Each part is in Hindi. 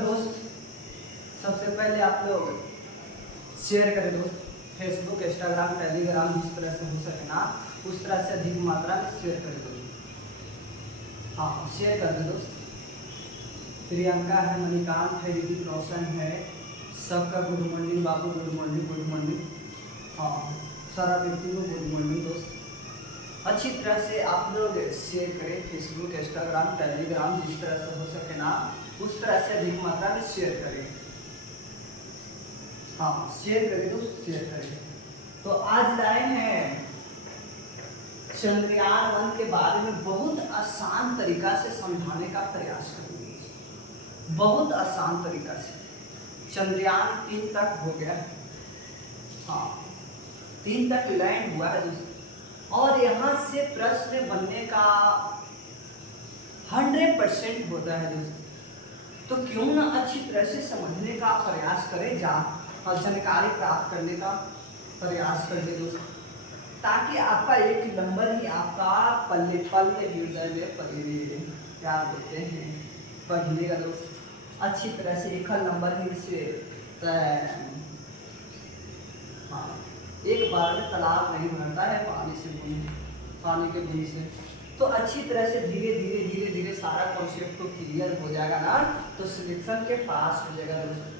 दोस्त, सबसे पहले आप लोग शेयर करें दोस्त। फेसबुक, इंस्टाग्राम, टेलीग्राम जिस तरह से हो सके ना उस तरह से अधिक मात्रा में शेयर करें दोस्त। हाँ, शेयर कर दे दोस्त। प्रियंका है, मणिकांत है, ऋतिक रोशन है, सबका गुड मॉर्निंग बाबू, गुड मॉर्निंग गुड मॉर्निंग। हाँ, सारा व्यक्ति को गुड मॉर्निंग दोस्त। अच्छी तरह से आप लोग शेयर करें। फेसबुक, इंस्टाग्राम, टेलीग्राम जिस तरह से हो सके ना उस तरह से अधिक मात्रा में शेयर करें। हाँ, शेयर करें दोस्त, शेयर करें। तो आज लाइन है चंद्रयान 1 के बारे में बहुत आसान तरीका से समझाने का प्रयास करेंगे। बहुत आसान तरीका से। चंद्रयान 3 तक हो गया। हाँ, 3 तक लैंड हुआ है दोस्त। और यहाँ से प्रश्न बनने का 100% होता है दोस्त। तो क्यों ना अच्छी तरह से समझने का प्रयास करें, जानकारी प्राप्त करने का प्रयास करें दोस्त, ताकि आपका एक नंबर ही आपका पल्ले पल्ले हृदय में पले क्या बोलते हैं पढ़ने का दोस्त। अच्छी तरह से एक नंबर ही से हाँ, एक बार में तालाब नहीं भरता है पानी के बूंद से। तो अच्छी तरह से धीरे धीरे धीरे धीरे सारा कॉन्सेप्ट तो क्लियर हो जाएगा ना, तो सिलेक्शन के पास हो जाएगा दोस्तों।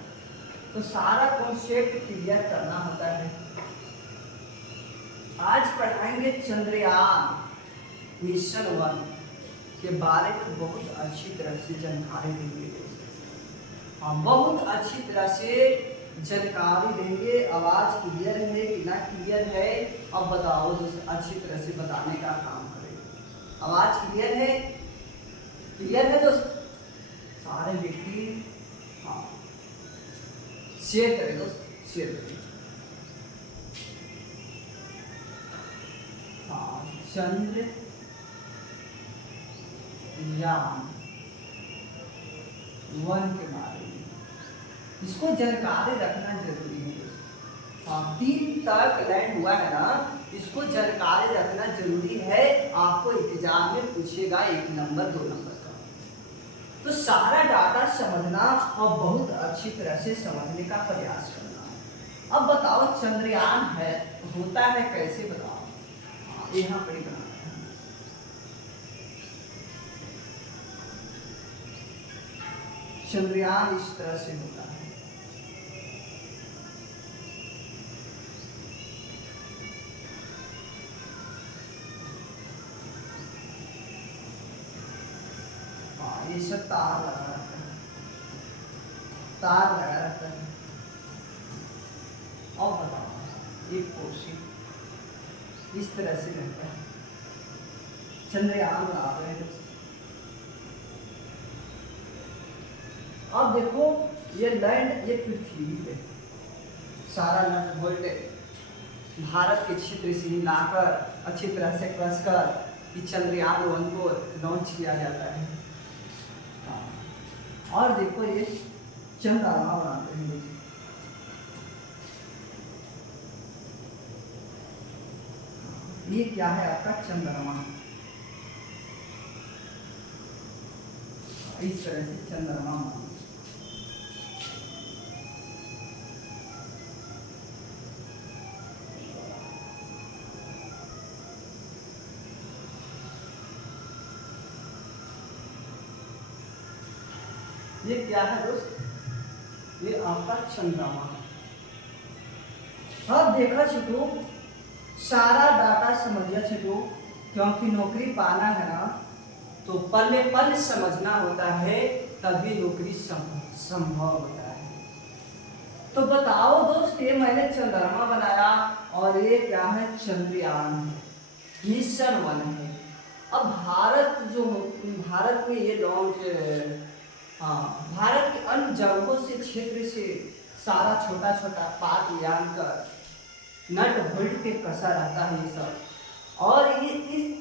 तो सारा कॉन्सेप्ट क्लियर करना होता है। आज पढ़ाएंगे चंद्रयान मिशन 1 के बारे में बहुत अच्छी तरह से जानकारी देंगे दोस्तों। हम बहुत अच्छी तरह से जानकारी देंगे। आवाज क्लियर है कि ना क्लियर है, अब बताओ दोस्त। अच्छी तरह से बताने का काम करें। आवाज क्लियर है? क्लियर है दोस्त? सारे व्यक्ति हाँ शेयर करें दोस्त, शेयर करें। हाँ, चंद्रयान वन के बारे में इसको जानकारी रखना जरूरी है। हाँ, 3 तक लैंड हुआ है ना, इसको जानकारी रखना जरूरी है। आपको एग्जाम में पूछेगा 1 नंबर 2 नंबर का। तो सारा डाटा समझना और बहुत अच्छी तरह से समझने का प्रयास करना। अब बताओ चंद्रयान है होता है कैसे, बताओ। हाँ, यहाँ पर बनाना है। चंद्रयान इस तरह से होता है। ये सब तार लगा रहता है, तार लगा रहता है। और बताओ एक कोशिश इस तरह से रहता है। चंद्रयान लगा रहे हैं। अब देखो ये लैंड, ये पृथ्वी पे सारा नट बोल्ट भारत के क्षेत्र से लाकर अच्छी तरह से कस कर चंद्रयान 1 को लॉन्च किया जाता है। और देखो ये चंद्रमा बनाते हैं। ये क्या है आपका चंद्रमा। इस तरह से चंद्रमा बनाते। ये क्या है दोस्त? ये आपका चंद्रमा। अब देखा छिटू, सारा डाटा समझिया छिटू, क्योंकि नौकरी पाना है ना तो पल्ले पल समझना होता है, तभी नौकरी संभव होता है। तो बताओ दोस्त, ये मैंने चंद्रमा बनाया और ये क्या है? चंद्रयान मिशन 1 है। अब भारत में ये लॉन्च, हाँ, भारत के अन्य जगहों से क्षेत्र से सारा छोटा छोटा पार्ट यान कर नट बोल्ट पे कसा रहता है ये सब। और ये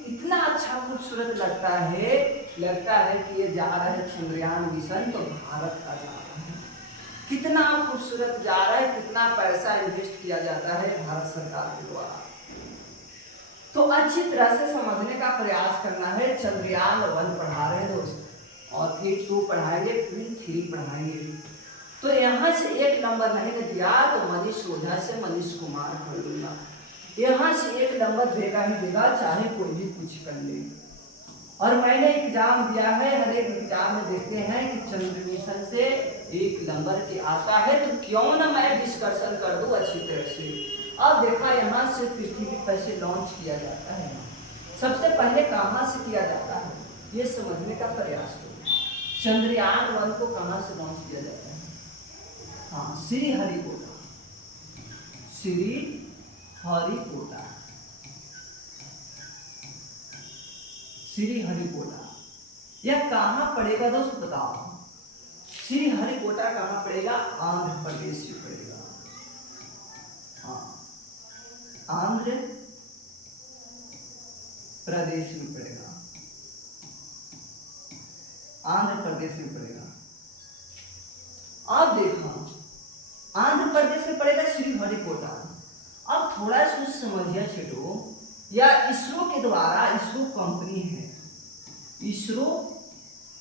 इतना अच्छा खूबसूरत लगता है कि ये जा रहा है चंद्रयान मिशन, तो भारत का जा रहा है। कितना खूबसूरत जा रहा है, कितना पैसा इन्वेस्ट किया जाता है भारत सरकार के द्वारा। तो अच्छी तरह से समझने का प्रयास करना है। चंद्रयान 1 पढ़ा रहे हैं दोस्त। और फिर 2 पढ़ाएंगे, फिर 3 पढ़ाएंगे। तो यहाँ से 1 नंबर नहीं न दिया तो मनीष ओझा से मनीष कुमार कर दूंगा। यहाँ से 1 नंबर देगा ही देगा, चाहे कोई भी कुछ कर ले। और मैंने एग्जाम दिया है, हर एक एग्जाम में देखते हैं कि चंद्र मिशन से 1 नंबर के आता है, तो क्यों ना मैं डिस्कशन कर दूं अच्छी तरह से। अब देखा यहाँ से पृथ्वी कैसे लॉन्च किया जाता है, सबसे पहले कहाँ से किया जाता है ये समझने का प्रयास करो। चंद्रयान 1 को कहाँ से लॉन्च किया जाता है? हाँ, श्रीहरिकोटा। श्रीहरिकोटा, श्रीहरिकोटा यह कहाँ पड़ेगा दोस्त बताओ? श्रीहरिकोटा कहाँ पड़ेगा? आंध्र प्रदेश में पड़ेगा। हाँ, आंध्र प्रदेश में पड़ेगा, आंध्र प्रदेश में पड़ेगा। अब देखो आंध्र प्रदेश में पड़ेगा श्रीहरिकोटा। अब थोड़ा सा समझिए छेटो, या इसरो के द्वारा, इसरो कंपनी है, इसरो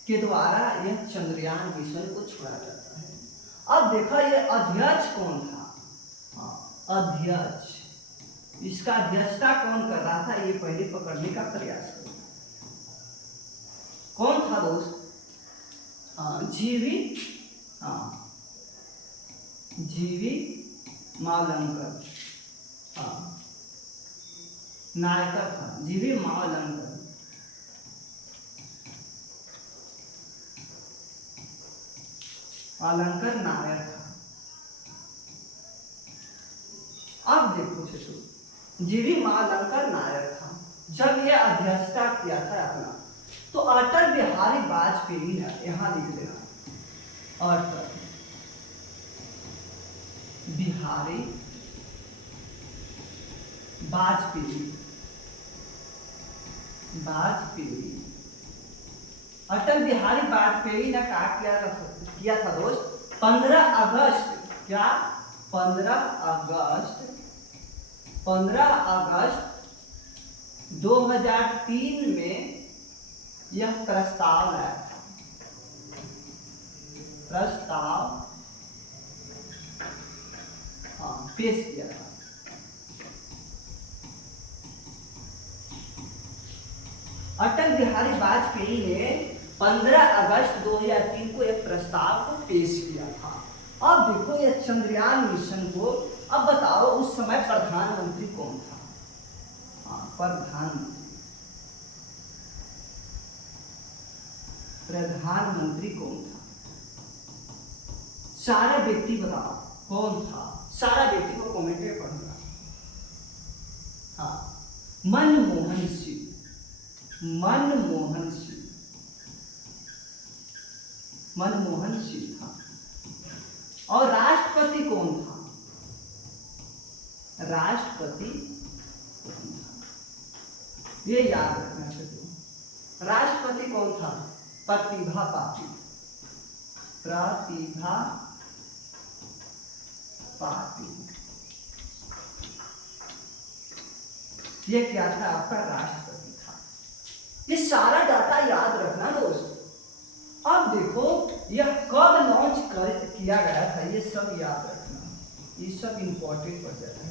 के द्वारा यह चंद्रयान मिशन को छोड़ा जाता है। अब देखा यह अध्यक्ष कौन था? अध्यक्ष, इसका अध्यक्षता कौन कर रहा था ये पहले पकड़ने का प्रयास करो। कौन था दोस्त? जीवी मावलंकर। नायकर था जीवी मावलंकर। अलंकर नायर था। अब देखो छो, जीवी मावलंकर नायर था जब यह अध्यक्षता किया था अपना, तो अटल बिहारी वाजपेयी ने, यहां लिख देना, अटल बिहारी वाजपेयी, अटल बिहारी वाजपेयी ने क्या किया था दोस्त? 15 अगस्त, क्या 15 अगस्त 2003 में यह प्रस्ताव लाया था। प्रस्ताव पेश किया था। अटल बिहारी वाजपेयी ने 15 अगस्त 2003 को एक प्रस्ताव को पेश किया था। अब देखो यह चंद्रयान मिशन को, अब बताओ उस समय प्रधानमंत्री कौन था? प्रधानमंत्री कौन था? सारे व्यक्ति बताओ कौन था? सारा व्यक्ति को कमेंट में पढ़ूंगा। मनमोहन सिंह, मनमोहन सिंह था। और राष्ट्रपति कौन था? राष्ट्रपति कौन था ये याद रखना चाहिए। राष्ट्रपति कौन था? प्रतिभा पाटिल। ये क्या था? आपका राष्ट्रपति था। ये सारा डाटा याद रखना दोस्त। अब देखो यह कब लॉन्च किया गया था ये सब याद रखना, ये सब इंपॉर्टेंट हो जाता है।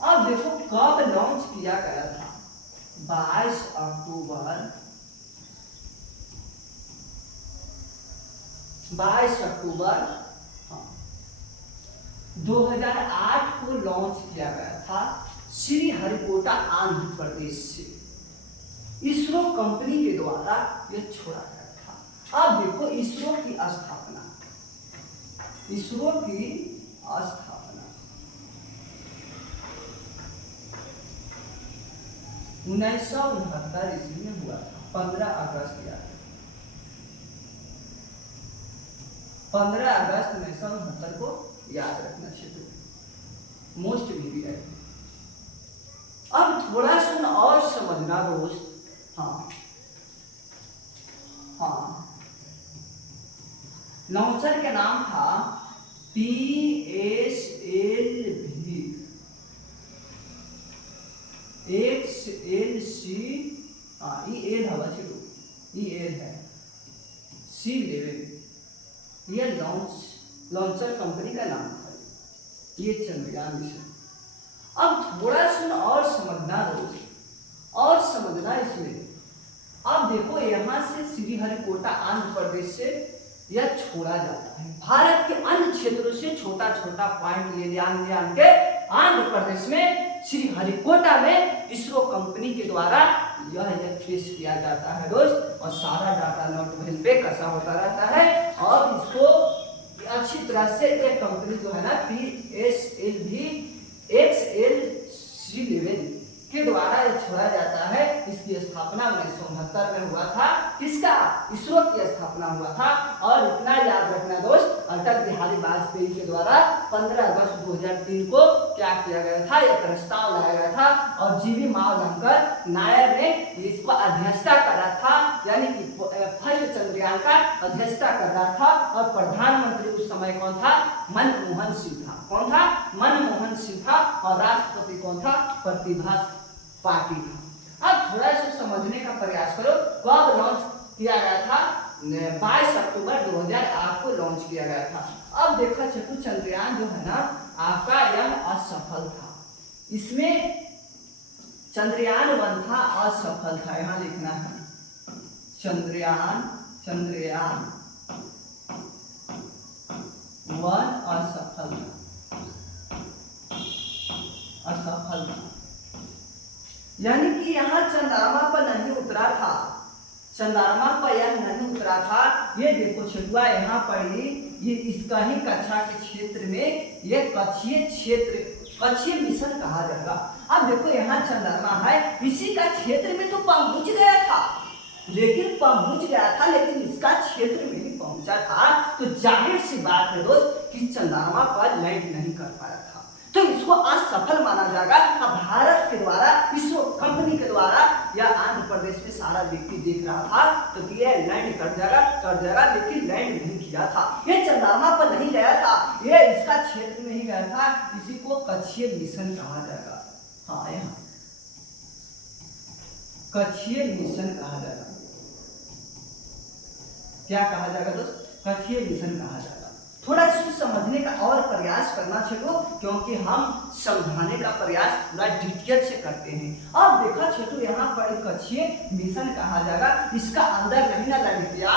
अब देखो कब लॉन्च किया गया था? 22 अक्टूबर 2008 को लॉन्च किया गया था श्रीहरिकोटा आंध्र प्रदेश से। इसरो कंपनी के द्वारा यह छोड़ा गया था। अब देखो इसरो की स्थापना, 1969 ईस्वी में हुआ था। 15 अगस्त याद, 15 अगस्त 1969 को याद रखना चाहिए, मोस्ट भी है। अब थोड़ा सुन और समझना दोस्त। लॉन्चर का नाम था PSLV XLC, EL है C11 ये लॉन्चर कंपनी का नाम था, ये चंद्रयान मिशन। अब थोड़ा सा और समझना दोस्त, और समझना इसमें। अब देखो यहाँ से श्रीहरिकोटा आंध्र प्रदेश से यह छोड़ा जाता है, भारत के अन्य क्षेत्रों से छोटा छोटा पॉइंट ले आन के आंध्र प्रदेश में श्रीहरिकोटा में इसरो कंपनी के द्वारा यह पेश किया जाता है दोस्त। और सारा डाटा नोट व्हील पे कसा होता रहता है, और इसको अच्छी तरह से एक कंपनी जो है ना PSLV XL11 के द्वारा ये छोड़ा जाता है। इसकी स्थापना 1969 में हुआ था। किसका? इसरो की स्थापना हुआ था। और इतना याद रखना दोस्त, अटल बिहारी वाजपेयी के द्वारा 15 अगस्त 2003 को क्या किया गया था, यह प्रस्ताव लाया गया था, और जीवी मावलंकर नायर ने इसको अध्यक्षता कर रहा था, यानी कि फर्स्ट चंद्रयान का अध्यक्षता कर रहा था। और प्रधानमंत्री उस समय कौन था? मनमोहन सिंह था। कौन था? मनमोहन सिंह था। और राष्ट्रपति कौन था? प्रतिभा पाटिल था। अब थोड़ा सा समझने का प्रयास करो, कब लॉन्च किया गया था? 22 अक्टूबर 2008 को लॉन्च किया गया था। अब देखा चकू चंद्रयान जो है ना आपका यह असफल था। इसमें चंद्रयान 1 था, असफल था। यहाँ लिखना है चंद्रयान 1 असफल था, यानी कि यहाँ चंद्रमा पर नहीं उतरा था, चंद्रमा पर यह नहीं उतरा था। ये देखो छुआ यहाँ पर ये इसका ही कक्षा के क्षेत्र में ये कक्षीय मिशन कहा जाएगा। अब देखो यहाँ चंद्रमा है, इसी का क्षेत्र में तो पहुंच गया था, लेकिन इसका क्षेत्र में नहीं पहुंचा था, तो जाहिर सी बात है दोस्त कि चंद्रमा पर लैंड नहीं कर पाया था, तो इसको असफल माना जाएगा। अब भारत के द्वारा, इसरो कंपनी के द्वारा या आंध्र प्रदेश में सारा व्यक्ति देख रहा था, तो ये लैंड कर जाएगा, लेकिन लैंड नहीं किया था। ये चंद्रमा पर नहीं गया था, ये इसका क्षेत्र में ही गया था। इसी को कक्षीय मिशन कहा जाएगा। हाँ, यहाँ कक्षीय मिशन कहा जाएगा। क्या कहा जाएगा दोस्त? कक्षीय मिशन कहा जाएगा। थोड़ा सा समझने का और प्रयास करना छोटू, क्योंकि हम समझाने का प्रयास पूरा डिटेल से करते हैं। अब देखा छोटू यहाँ पर कक्षीय मिशन कहा जाएगा। इसका अंदर नहीं ना लैंड किया,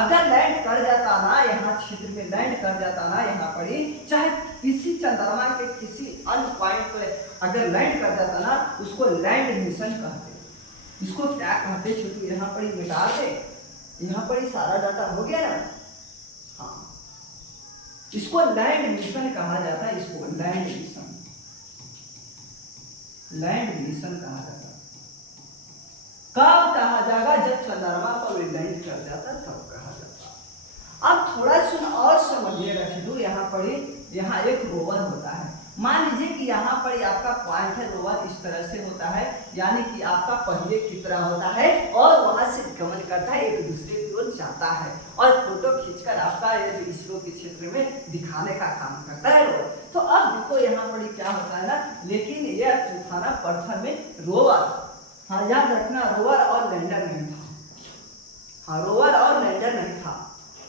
अगर लैंड कर जाता ना, यहाँ क्षेत्र में लैंड कर जाता ना, यहाँ पर चाहे किसी चंद्रमा के किसी अन्य पॉइंट पर अगर लैंड कर जाता ना, उसको लैंड मिशन कहते। इसको क्या कहते छोटू? यहाँ पर मिटा दे, यहाँ पर सारा डाटा हो गया ना। हाँ, इसको लैंड मिशन कहा जाता है। इसको लैंड मिशन कहा जाता है। कब कहा जाएगा? जब चंद्रमा पर लैंड कर जाता तब कहा जाता। अब थोड़ा सा और समझिएगा फिर यहाँ पर यहाँ एक रोवर होता है। मान लीजिए कि यहाँ पर आपका पॉइंट है, रोवर इस तरह से होता है, यानी कि आपका पहिए की तरह होता है, और वहां से गमन करता है, एक दूसरे की ओर जाता है, और फोटो खींचकर आपका ये इसरो के क्षेत्र में दिखाने का काम करता है रोवर। तो अब देखो यहाँ पर क्या होता है ना, लेकिन यह जो था ना प्रथम में रोवर, हाँ याद रखना, रोवर और लैंडर नहीं था। हाँ, रोवर और लैंडर नहीं था,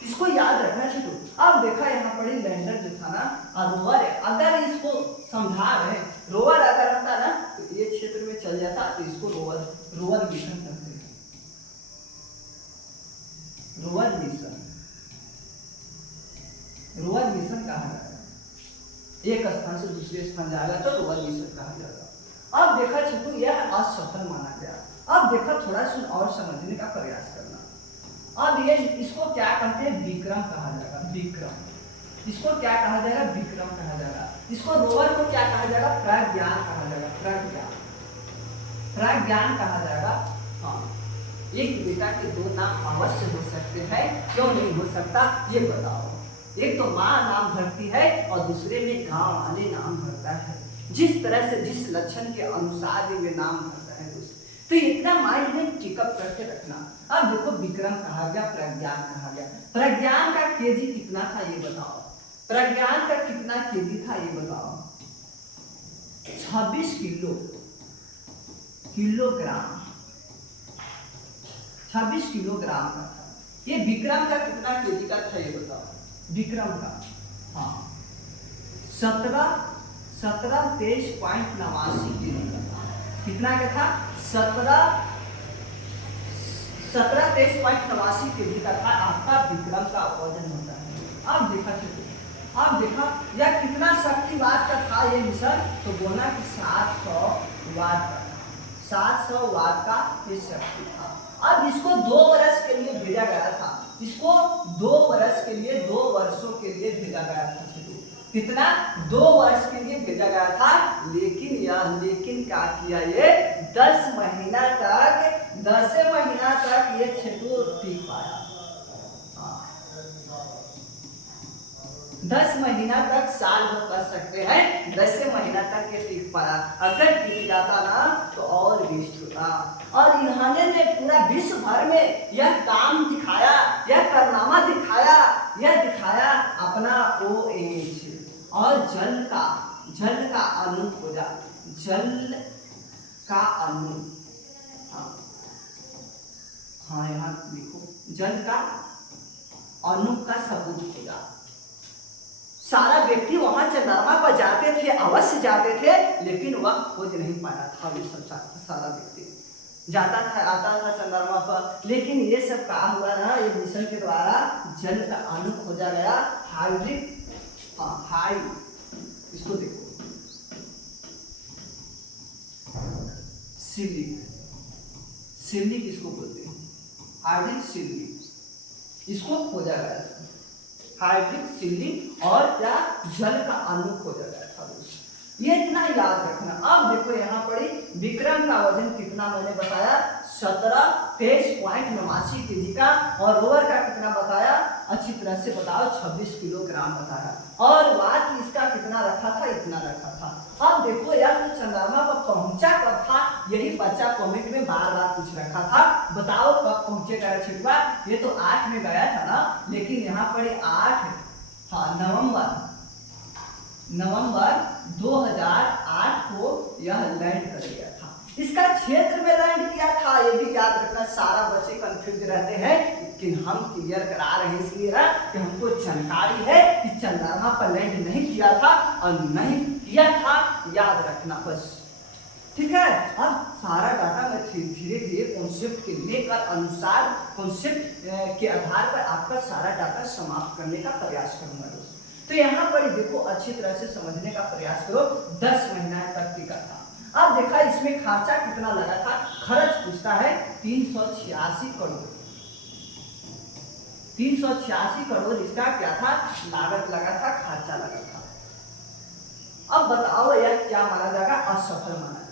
इसको याद रखना चाहिए। अब देखा यहाँ पर लैंडर जो था ना रोवर है, अगर इसको समझा रहे, रोवर अगर रहता ना तो ये क्षेत्र में चल जाता, तो इसको रोवर मिशन कहते हैं। रोवर मिशन कहा जाएगा। एक स्थान से दूसरे स्थान जाएगा तो रोवर मिशन कहा जाएगा। अब देखा छिटू यह असफल माना गया। अब देखा थोड़ा सा और समझने का प्रयास करना। अब ये इसको क्या कहते हैं? विक्रम कहा जाएगा। विक्रम, इसको क्या कहा जाएगा? विक्रम कहा जाएगा। इसको रोवर को क्या कहा जाएगा? प्रज्ञान कहा जाएगा। प्रज्ञान कहा जाएगा। हाँ, एक बेटा के दो नाम अवश्य हो सकते हैं, क्यों नहीं हो सकता ये बताओ। एक तो माँ नाम धरती है और दूसरे में गांव वाले नाम धरता है, जिस तरह से जिस लक्षण के अनुसार ये नाम धरता है दोस्त। तो इतना माइंड में टिकअप करके रखना। अब देखो विक्रम कहा गया, प्रज्ञान कहा गया। प्रज्ञान का केजी कितना था ये बताओ? प्रज्ञान का कितना केजी था ये बताओ? 26 किलोग्राम 26 किलोग्राम का था। ये विक्रम का कितना केजी का था ये बताओ। विक्रम का हाँ 1723.89 केजी का था। कितना का था? 1723.89 केजी का था आपका विक्रम का वजन होता है। अब देखा यह कितना शक्ति वाट का था ये मिशन, तो बोला कि 700 वाट का था। 700 वाट का ये शक्ति था। अब इसको 2 वर्ष के लिए भेजा गया था। इसको 2 वर्ष के लिए 2 वर्षों के लिए भेजा गया था। कितना? 2 वर्ष के लिए भेजा गया था। लेकिन क्या किया ये 10 महीना तक ये छेटू टिक पाया। 10 महीना तक, साल भर कर सकते हैं, 10 महीना तक ये टिक पाया। अगर टिक जाता ना तो और बेस्ट होता। और इन्होंने ने पूरा विश्व भर में यह काम दिखाया, यह कारनामा दिखाया, यह दिखाया अपना OH और जल का अणु खोजा। जल का अणु हाँ यहाँ लिखो, जल का अणु का सबूत खोजा। सारा व्यक्ति वहां चंद्रमा पर जाते थे, अवश्य जाते थे, लेकिन वह खोज नहीं पाया था। ये सब सारा व्यक्ति जाता था, आता था चंद्रमा पर, लेकिन ये सब काम हुआ ना ये मिशन के द्वारा। जल का अणु खोजा गया। इसको देखो, सिलिक इसको बोलते हैं, हाइड्रिक सिलिक, इसको खोजा गया था। हाइड्रिक सिलिक और क्या जल का अणु खोजा गया था। ये इतना याद रखना। अब देखो यहाँ पर विक्रम का वजन कितना मैंने बताया 1723.89 केजी का, और रोवर का कितना बताया अच्छी तरह से बताओ 26 किलोग्राम बताया। और वाट इसका कितना रखा था? इतना रखा था। अब देखो यार तो चंद्रमा पर पहुंचा कब था? यही बच्चा कमेंट में बार बार पूछ रखा था, बताओ कब पहुंचेगा छिटवा। ये तो 8 में गया था ना, लेकिन यहाँ पर 8 नवंबर 2008 को यह लैंड कर गया था। इसका क्षेत्र में लैंड किया था, ये भी याद रखना। सारा बच्चे कंफ्यूज रहते हैं, लेकिन हम क्लियर करा रहे हैं इसलिए कि हमको जानकारी है कि चंद्रमा पर लैंड नहीं किया था और नहीं किया था, याद रखना बस। ठीक है। अब सारा डाटा मैं धीरे धीरे कॉन्सेप्ट के लेकर अनुसार कॉन्सेप्ट के आधार पर आपका सारा डाटा समाप्त करने का प्रयास करूंगा दोस्तों। तो यहाँ पर देखो अच्छी तरह से समझने का प्रयास करो। 10 महीना तक टिका था। अब देखा इसमें खर्चा कितना लगा था। खर्च पूछता है 386 करोड़। 386 करोड़ इसका क्या था? लागत लगा था, खर्चा लगा था। अब बताओ यह क्या माना जाएगा? असफल माना जाएगा।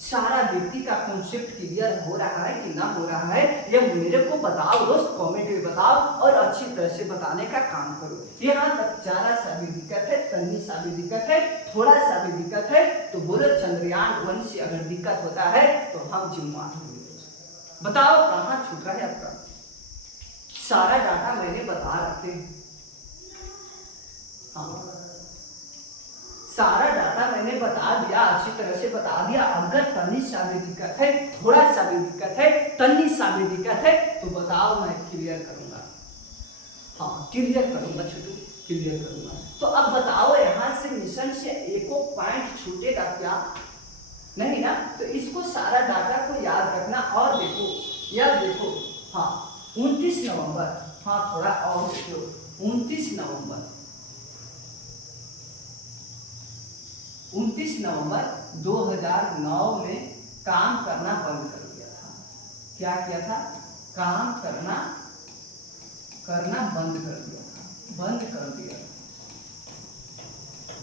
सारा व्यक्ति का कॉन्सेप्ट क्लियर हो रहा है कि ना हो रहा है, ये मेरे को बताओ दोस्त, कमेंट में बताओ और अच्छी तरह से बताने का काम करो। यहाँ तक जरा सा भी दिक्कत है, तन्नी सा भी दिक्कत है, थोड़ा सा भी दिक्कत है तो बोलो चंद्रयान 1 से अगर दिक्कत होता है तो हम जिम्मेदार होंगे। बताओ कहाँ छूट रहा है आपका? सारा डाटा मैंने बता रखे। हाँ सारा डाटा मैंने बता दिया, अच्छी तरह से बता दिया। अगर तन्नी सा भी दिक्कत है, थोड़ा सा भी दिक्कत है, तन्नी सा भी दिक्कत है तो बताओ, मैं क्लियर करूंगा। हाँ क्लियर करूंगा छोटू, क्लियर करूंगा। तो अब बताओ यहाँ से मिशन से एको पॉइंट छूटेगा क्या? नहीं ना। तो इसको सारा डाटा को याद रखना। और देखो यह देखो, हाँ 29 नवंबर, हाँ थोड़ा और देखो 29 नवंबर 2009 में काम करना बंद कर दिया था। क्या किया था? काम करना बंद कर दिया था, बंद कर दिया।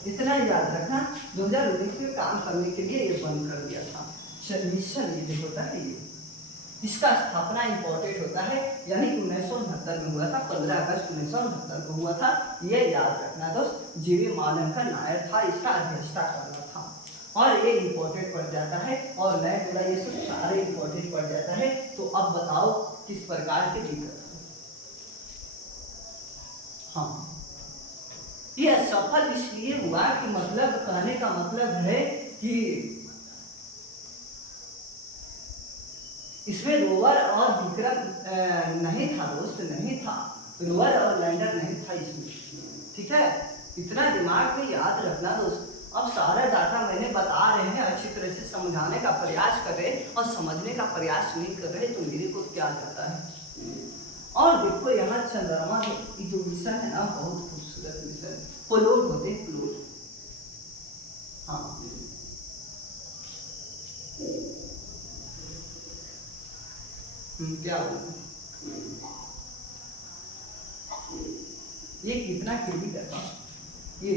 इतना याद रखना, 2019 में काम करने के लिए ये बंद कर दिया था। मिशन ये होता है, ये इसका स्थापना इंपॉर्टेंट होता है, यानी 1969 में हुआ था, 15 अगस्त 1969 को हुआ था। ये याद रखना दोस्त। जीवी मानवकर नायर था, इसका अध्यक्षता करना था। और ये इंपॉर्टेंट पड़ जाता है, और लैंड वाला ये सब सारे इंपॉर्टेंट पड़ जाता है। तो अब बताओ किस प्रकार की दिक्कत है? हाँ ये असफल इसलिए हुआ कि मतलब कहने का मतलब है कि इसमें रोवर और विक्रम नहीं था दोस्त, नहीं था, रोवर और लैंडर नहीं था इसमें, ठीक है। इतना दिमाग में याद रखना दोस्त। अब सारा डाटा मैंने बता रहे हैं, अच्छी तरह से समझाने का प्रयास कर रहे और समझने का प्रयास नहीं कर रहे तो मेरे को क्या जाता है। और देखो यहाँ चंद्रमा की जो मिशन है ना, बहुत खूबसूरत मिशन, प्लोट होते हैं, प्लोट। हाँ क्या बोलूं, ये कितना किलोमीटर का, ये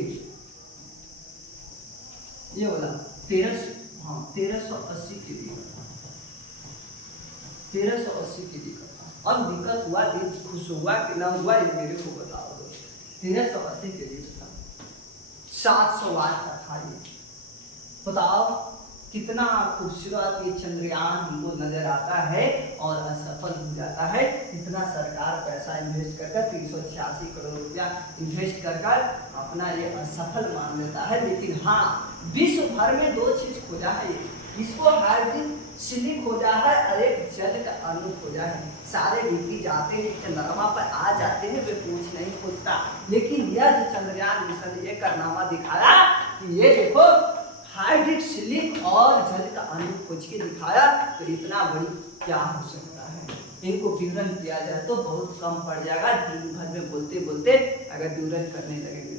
वाला 1380 केवी, 1380 केवी का। अब दिक्कत हुआ, दिल खुश हुआ कि ना हुआ ये मेरे को बताओ दोस्त। 1380 केवी था, 700 वाट का था ये। बताओ कितना खूबसूरत ये चंद्रयान हमको नजर आता है और असफल हो जाता है। इतना सरकार पैसा इन्वेस्ट कर 386 करोड़ रुपया इन्वेस्ट कर अपना ये असफल मान लेता है। लेकिन हाँ, विश्व भर में 2 चीज खोजा है, इसको हाइड्रोजन सिलिक खोजा है और एक जल का अणु खोजा है। सारे व्यक्ति जाते हैं चंद्रमा पर आ जाते हैं, वे कुछ नहीं खोजता। लेकिन यह जो चंद्रयान मिशन ये कारनामा दिखाया कि ये देखो हाइड्रोजन सिलिक और जल का अणु खोज के दिखाया, तो इतना बड़ी क्या हो सकता है। इनको विवरण किया जाए तो बहुत कम पड़ जाएगा, दिन भर में बोलते बोलते अगर विवरण करने लगेंगे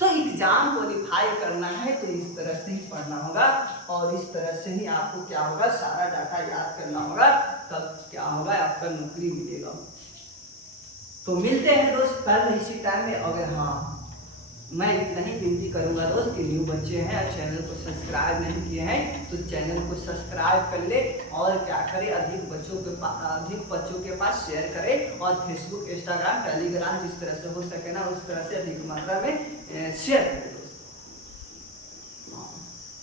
तो एग्जाम क्वालिफाई करना है तो इस तरह से ही पढ़ना होगा और इस तरह से ही आपको क्या होगा, सारा डाटा याद करना होगा, तब क्या होगा, आपका नौकरी मिलेगा। तो मिलते हैं दोस्त कल इसी टाइम में। अगर हाँ, मैं इतना ही विनती करूंगा दोस्त कि न्यू बच्चे हैं और चैनल को सब्सक्राइब नहीं किए हैं तो चैनल को सब्सक्राइब कर ले और क्या करें, अधिक बच्चों के पास शेयर करें और फेसबुक, इंस्टाग्राम, टेलीग्राम जिस तरह से हो सके ना उस तरह से अधिक मात्रा में शेयर करें दोस्त।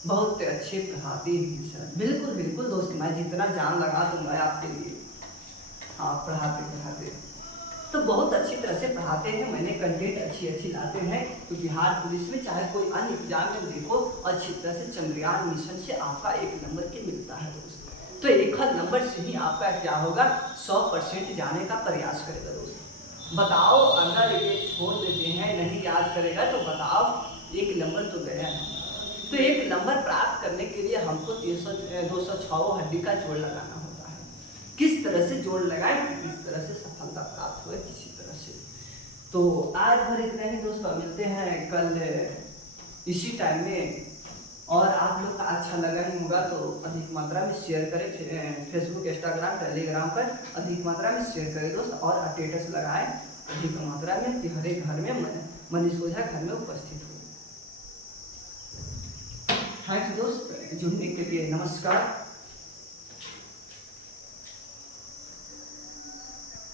बहुत अच्छे पढ़ाते हैं सर, बिल्कुल बिल्कुल दोस्त, मैं जितना जान लगा दूंगा आपके लिए। हाँ, पढ़ाते तो बहुत अच्छी तरह से पढ़ाते हैं, मैंने कंटेंट अच्छी लाते हैं। तो बिहार पुलिस में चाहे कोई अन्य एग्जाम में देखो, अच्छी तरह से चंद्रयान मिशन से आपका 1 नंबर के मिलता है दोस्त। तो 1 नंबर से ही आपका क्या होगा, 100% जाने का प्रयास करेगा दोस्त। बताओ अगर ये छोड़ देते हैं, नहीं याद करेगा तो बताओ 1 नंबर तो गया है। तो 1 नंबर प्राप्त करने के लिए हमको 206 हड्डी का जोड़ लगाना होता है। किस तरह से जोड़ लगाए, किस तरह से सफलता प्राप्त हुए, किसी तरह से। तो आज भर इतना ही दोस्तों, मिलते हैं कल इसी टाइम में। और आप लोग का अच्छा लगा ही होगा तो अधिक मात्रा में शेयर करें, फेसबुक, इंस्टाग्राम, टेलीग्राम पर अधिक मात्रा में शेयर करें दोस्त। और स्टेटस लगाएं अधिक मात्रा में कि हर एक घर में मनीष ओझा घर में उपस्थित हो। थैंक यू दोस्त, जुड़ने के लिए नमस्कार।